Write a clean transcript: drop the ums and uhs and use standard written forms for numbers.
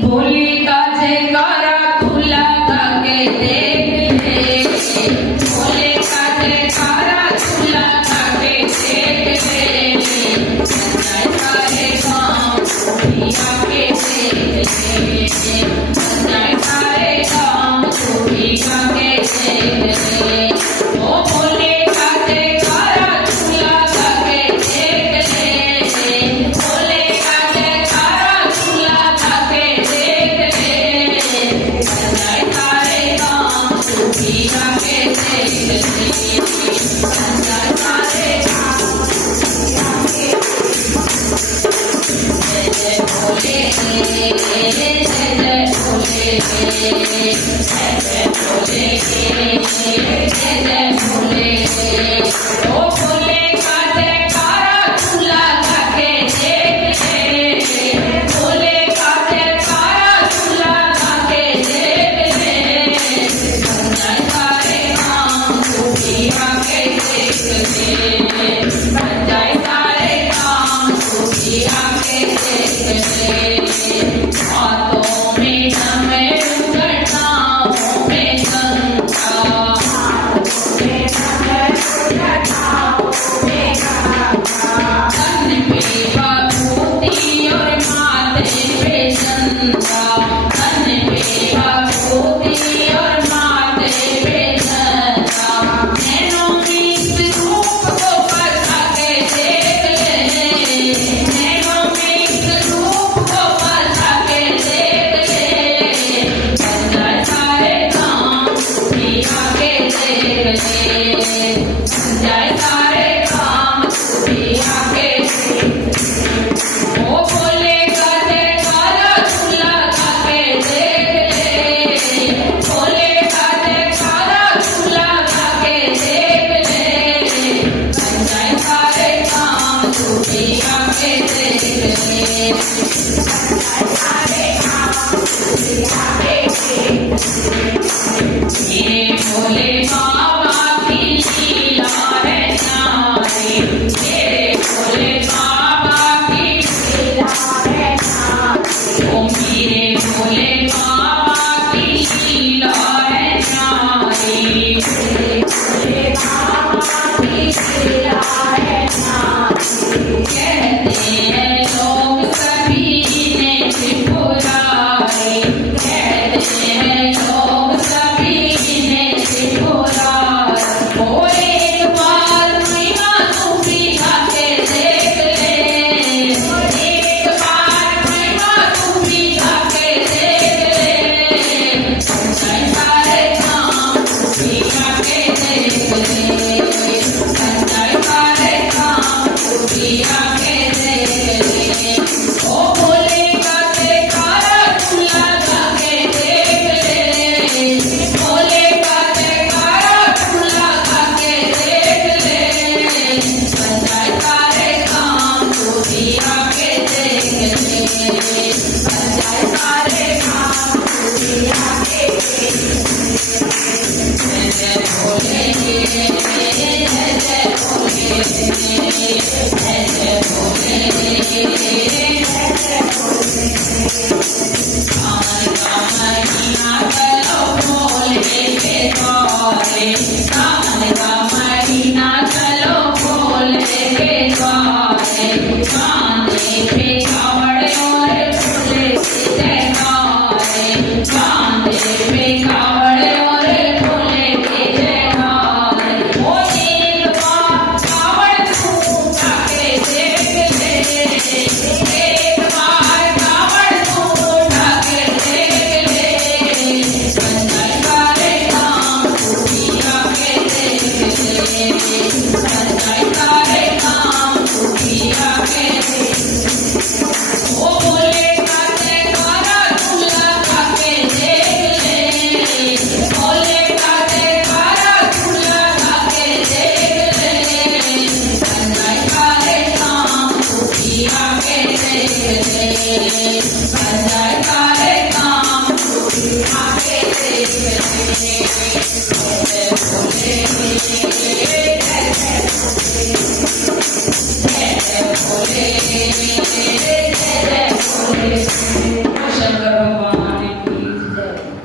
भोले का जयकारा तू लगा के देख ले, भोले का जयकारा तू लगा के देख ले, सारे गाँव दुनिया के देख ले, सारे गाँव दुनिया के देख ले। ओ भोले का जयकारा तू लगा के देख ले, भोले का जयकारा तू लगा के देख ले, सारे गाँव दुनिया के देख ले, सारे गाँव दुनिया के। जय भोले जय जय भोले, जय भोले जय भोले। ओ भोले का जयकारा तू लगा के देख ले, भोले का जयकारा तू लगा के देख ले, सारे गाँव दुनिया के देख ले, सारे गाँव दुनिया के देख ले। हाथों में नमे घटाओं में गंगा, तन पे विभूति और माथे पे चंदा, तन पे विभूति और माथे पे चंदा, नैनों में इस रूप को बसा के देख ले, नैनों में इस रूप को बसा के देख ले, सारे गाँव दुनिया के देख ले, सारे गाँव दुनिया के। ओ भोले का जयकारा तू लगा के देख ले, भोले का जयकारा तू लगा के देख ले, सारे गाँव दुनिया के देख ले, सारे गाँव दुनिया के। ये भोले बाबा की लीला है न्यारी, ये भोले बाबा की लीला है न्यारी, ओ मेरे भोले बाबा की लीला है न्यारी, भोले बाबा की लीला है न्यारी। कहते हैं लोग सभी ने त्रिपुरारी, कहते हैं लोग सभी ने त्रिपुरारी। ओ एक बार महिमा तू भी गाके देख ले, एक बार महिमा तू भी गाके देख ले, सारे गाँव दुनिया के देख ले, सारे गाँव दुनिया के देख ले। ओ भोले का जयकारा तू लगा के देख ले, भोले का जयकारा तू लगा के देख ले, सारे गाँव दुनिया के देख ले, सारे गाँव दुनिया के। जय भोले जय जय भोले, जय जय भोले जय जय भोले। सावन का महीना चलो भोले के द्वारे, सावन का महीना चलो भोले के द्वारे, कांधे पे कावड़ और भोले के जयकारे, कांधे पे कावड़ और भोले के जयकारे। ओ एक बार कावड़ तू उठा के देख ले, एक बार कावड़ तू उठा के देख ले, सारे गाँव दुनिया के देख ले, सारे गाँव दुनिया के। ओ भोले का जयकारा तू लगा के देख ले, भोले का जयकारा तू लगा के देख ले, सारे गाँव दुनिया के देख ले, सारे गाँव दुनिया के देख ले। जय भोले जय जय भोले, जय भोले जय जय